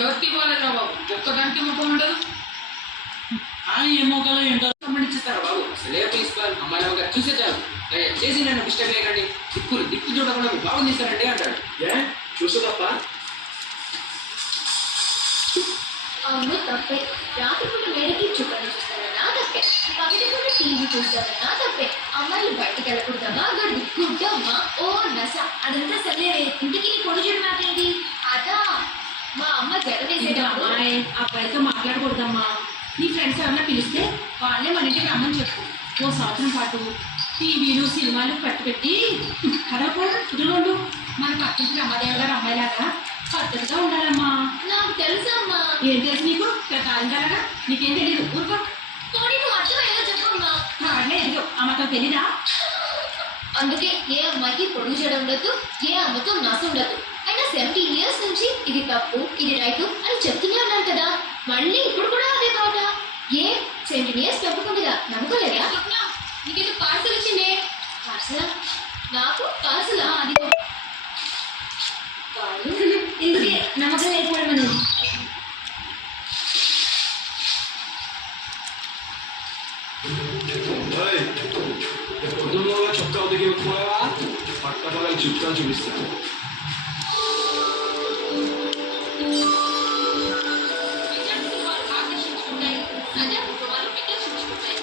ఎవరికి పోలేదురా బాబు, ఒక్కదానికి ముఖం ఉండదు. ఏ మొక్కలో ఏంటో సంబంధించిస్తారా బాబు? అసలే ప్రిన్సిపాల్ అమ్మాయి ఒక చూసే చాలు చేసి నన్ను డిస్టర్బ్ చేయకండి, దిక్కు చూడకుండా బాగుంది ఇస్తారండి అంటాడు. చూసు తప్ప అవును తప్పే. రాత్రిపూట మేడకి చుక్కలు చూస్తారన్నా తప్పే, పగటిపూట టీవీ చూస్తారన్నా తప్పే. అమ్మాయిలు బయటకు వెళ్ళకూడదమ్మా, అక్కడ దిక్కుంటామా ఓ నస. అదంతా సరే, ఇంటికి నీ పొడి చేయడం నాకేంటి? అదా మా అమ్మ జడ వేసేటప్పుడు అమ్మాయి అబ్బాయితో మాట్లాడకూడదమ్మా. నీ ఫ్రెండ్స్ ఎవరన్నా పిలిస్తే వాళ్ళే మన ఇంటికి రమ్మని చెప్పు. ఓ సంవత్సరం పాటు టీవీలు సినిమాలు కట్టుపెట్టి కదపో కుదురుగోండు. మన పక్కింటి రమ్మదేవి గారు అమ్మాయిలాగా పద్ధతిగా ఉండాలమ్మా. నాకు తెలుసమ్మా. ఏం తెలుసు నీకు? కాలిందాలగా నీకేం తెలియదు. ఊరుకో. పోనీ నువ్వు అర్థమయ్యేదో చెప్పమ్మా. కాడనే ఎదుగు అమ్మతో తెలీదా? అందుకే ఏ అమ్మాయికి పొడుగు జడ ఉండొద్దు, ఏ అమ్మతో నస ఉండదు. అయినా 17 years నుంచి ఇది తప్పు ఇది రైటు అని చెప్తూనే ఉన్నాను కదా, మళ్ళీ ఇప్పుడు కూడా అదే మాట. ఏ 17 years పెట్టుకుందిగా నమ్మకలేదా? నీకేదో పార్సల్ వచ్చిందే. పార్సలా? నాకు పార్సలా? అది ఇందుకే నమ్మకం లేకపోవడం అనేది. పొద్దున్న చొక్కా ఉదిగి ఎక్కువగా పక్కన వాళ్ళకి చుట్టాలు చూపిస్తాను. ఆకర్షించుకుంటాయి, ప్రజాప్రభుత్వాలు ఆకర్షించుకుంటాయి.